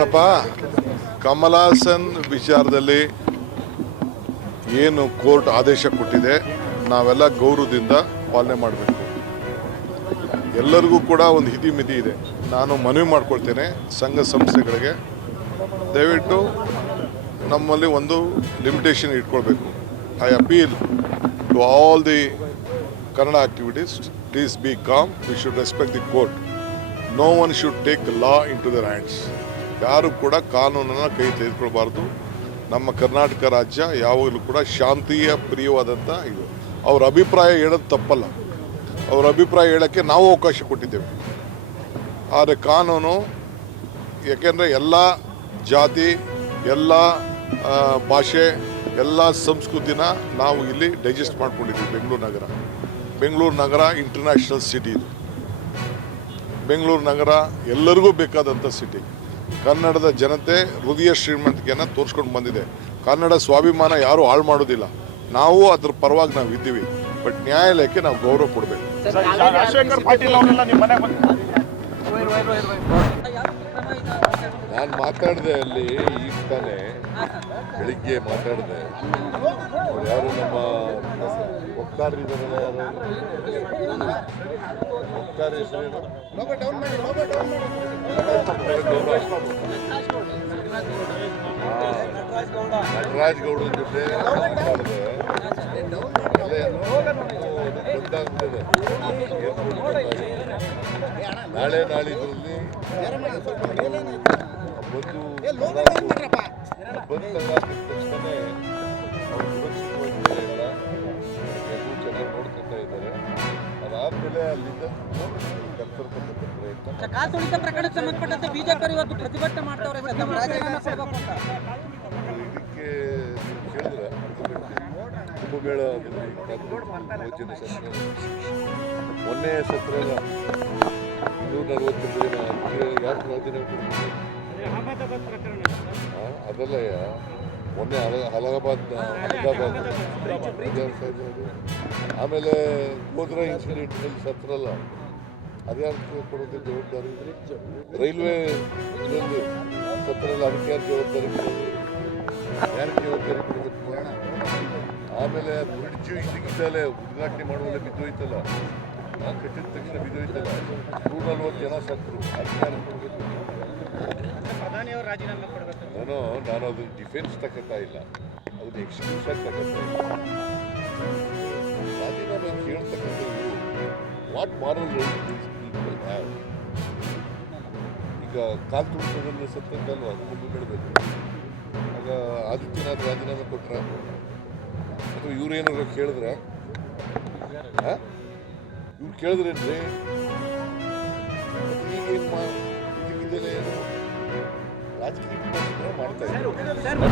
ನೋಡಪ್ಪ, ಕಮಲ್ ಹಾಸನ್ ವಿಚಾರದಲ್ಲಿ ಏನು ಕೋರ್ಟ್ ಆದೇಶ ಕೊಟ್ಟಿದೆ ನಾವೆಲ್ಲ ಗೌರವದಿಂದ ಪಾಲನೆ ಮಾಡಬೇಕು. ಎಲ್ಲರಿಗೂ ಕೂಡ ಒಂದು ಹಿತಿ ಮಿತಿ ಇದೆ. ನಾನು ಮನವಿ ಮಾಡ್ಕೊಳ್ತೇನೆ ಸಂಘ ಸಂಸ್ಥೆಗಳಿಗೆ, ದಯವಿಟ್ಟು ನಮ್ಮಲ್ಲಿ ಒಂದು ಲಿಮಿಟೇಷನ್ ಇಟ್ಕೊಳ್ಬೇಕು. I appeal to all the Kannada activities, please be calm, we should respect the court. No one should take law into their hands. ಯಾರು ಕೂಡ ಕಾನೂನನ್ನು ಕೈ ತೆಗೆದುಕೊಳ್ಬಾರ್ದು. ನಮ್ಮ ಕರ್ನಾಟಕ ರಾಜ್ಯ ಯಾವಾಗಲೂ ಕೂಡ ಶಾಂತಿಯ ಪ್ರಿಯವಾದಂಥ ಇದು. ಅವ್ರ ಅಭಿಪ್ರಾಯ ಹೇಳೋದು ತಪ್ಪಲ್ಲ, ಅವ್ರ ಅಭಿಪ್ರಾಯ ಹೇಳೋಕ್ಕೆ ನಾವು ಅವಕಾಶ ಕೊಟ್ಟಿದ್ದೇವೆ. ಆದರೆ ಕಾನೂನು, ಏಕೆಂದರೆ ಎಲ್ಲ ಜಾತಿ, ಎಲ್ಲ ಭಾಷೆ, ಎಲ್ಲ ಸಂಸ್ಕೃತಿನ ನಾವು ಇಲ್ಲಿ ಡೈಜೆಸ್ಟ್ ಮಾಡ್ಕೊಂಡಿದ್ದೀವಿ. ಬೆಂಗಳೂರು ನಗರ ಇಂಟರ್ನ್ಯಾಷನಲ್ ಸಿಟಿ ಇದು. ಬೆಂಗಳೂರು ನಗರ ಎಲ್ಲರಿಗೂ ಬೇಕಾದಂಥ ಸಿಟಿ. ಕನ್ನಡದ ಜನತೆ ಹೃದಯ ಶ್ರೀಮಂತಿಕೆಯನ್ನು ತೋರಿಸ್ಕೊಂಡು ಬಂದಿದೆ. ಕನ್ನಡ ಸ್ವಾಭಿಮಾನ ಯಾರೂ ಹಾಳು ಮಾಡೋದಿಲ್ಲ. ನಾವು ಅದ್ರ ಪರವಾಗಿ ನಾವು ಇದ್ದೀವಿ. ಬಟ್ ನ್ಯಾಯಾಲಯಕ್ಕೆ ನಾವು ಗೌರವ ಕೊಡಬೇಕು. ನಾನು ಮಾತಾಡಿದೆ ಅಲ್ಲಿ, ಈಗ ತಾನೇ ಬೆಳಿಗ್ಗೆ ಮಾತಾಡಿದೆ. ಯಾರು ನಮ್ಮ ವಕ್ತಾರರಿದ್ದಾರಲ್ಲ, ವಕ್ತಾರ ಹೆಸರೇನು, ನಟರಾಜ್ ಗೌಡರ ಜೊತೆ ಮಾತಾಡಿದೆ. ಬಂದಾಗ್ತದೆ ನಾಳೆ ನಾಳಿದ್ರಲ್ಲಿ ಬಂದ ತಕ್ಷಣ ಅವ್ರು ಸುರಕ್ಷಿತವಾಗಿದ್ದಾರೆ, ಎಲ್ಲರೂ ಚೆನ್ನಾಗಿ ನೋಡ್ಕೊತಾ ಇದ್ದಾರೆ. ಅದಾದ್ಮೇಲೆ ಅಲ್ಲಿಂದ ಕರ್ತವ್ಯ ಪ್ರಯತ್ನ. ಕಾಲ್ತುಳಿತ ಪ್ರಕರಣಕ್ಕೆ ಸಂಬಂಧಪಟ್ಟಂತೆ ಬಿಜೆಪಿ ಇವತ್ತು ಪ್ರತಿಭಟನೆ ಮಾಡ್ತಾವ್ರೆ. ಇದಕ್ಕೆ ಕೇಳಿದ್ರೆ ಕುಂಭಮೇಳ ಯೋಜನೆ ಸತ್ರ, ಮೊನ್ನೆ ಸತ್ರ 240 ದಿನ ಯಾಕೆ ರಾಜೀನಾಮೆ ಕೊಡ್ತೀವಿ? ಅದಲ್ಲ, ಮೊನ್ನೆ ಅಲಹಾಬಾದ್ ಆಮೇಲೆ ಗೋಧ್ರಾ ಇನ್ಸಿಡೆಂಟ್ನಲ್ಲಿ ಸತ್ರ ಅಲ್ಲ, ಅದ್ಯಾರು ಕೊಡೋದು ಜವಾಬ್ದಾರಿ? ರೈಲ್ವೆ ಇದರಲ್ಲಿ ಸತ್ರಲ್ಲ, ಅದಕ್ಕೆ ಯಾರು ಜವಾಬ್ದಾರಿ ಕೊಡೋದು? ಯಾರು ಜವಾಬ್ದಾರಿ ಕೊಡಬೇಕು? ಆಮೇಲೆ ಬ್ರಿಡ್ಜ್ ಇದಕ್ಕಿದ್ದಲೇ ಉದ್ಘಾಟನೆ ಮಾಡುವಲ್ಲ ಬಿದ್ದೋಯ್ತಲ್ಲ, ಕಟ್ಟಿದ ತಕ್ಷಣ ಬಿದ್ದೋಯ್ತಲ್ಲ, 140 ಜನ ಸತ್ರು, ಅಧಿಕಾರ ಕೊಡಬೇಕು. ನಾನು ಅದು ಡಿಫೆನ್ಸ್ ತಗೋತಾ ಇಲ್ಲ, ಅದನ್ನ ಎಕ್ಸ್ಕ್ಯೂಸ್ ಆಗಿ ತಗೋತಾ ಇಲ್ಲ. ರಾಜೀನಾಮೆ ಕೇಳ್ತಕ್ಕಂಥ what moral right these people have. ಈಗ ಕಾಲ್ ತುಳಿತದಲ್ಲಿ ಸತ್ತಂತಲ್ವ ಕುಂಭಮೇಳದಲ್ಲಿ, ಆಗ ಆದಿತ್ಯನಾಥ್ ರಾಜೀನಾಮೆ ಕೊಟ್ರ ಅಥವಾ ಇವ್ರೇನಾದ್ರು ಕೇಳಿದ್ರ? ಇವ್ರು ಕೇಳಿದ್ರೇನ್ರಿ? ಈಗೇನು ಇದಕ್ಕಿದೆಲ್ಲ ಏನು ರಾಜಕೀಯ ಮಾಡ್ತಾ ಇದ್ದಾರೆ.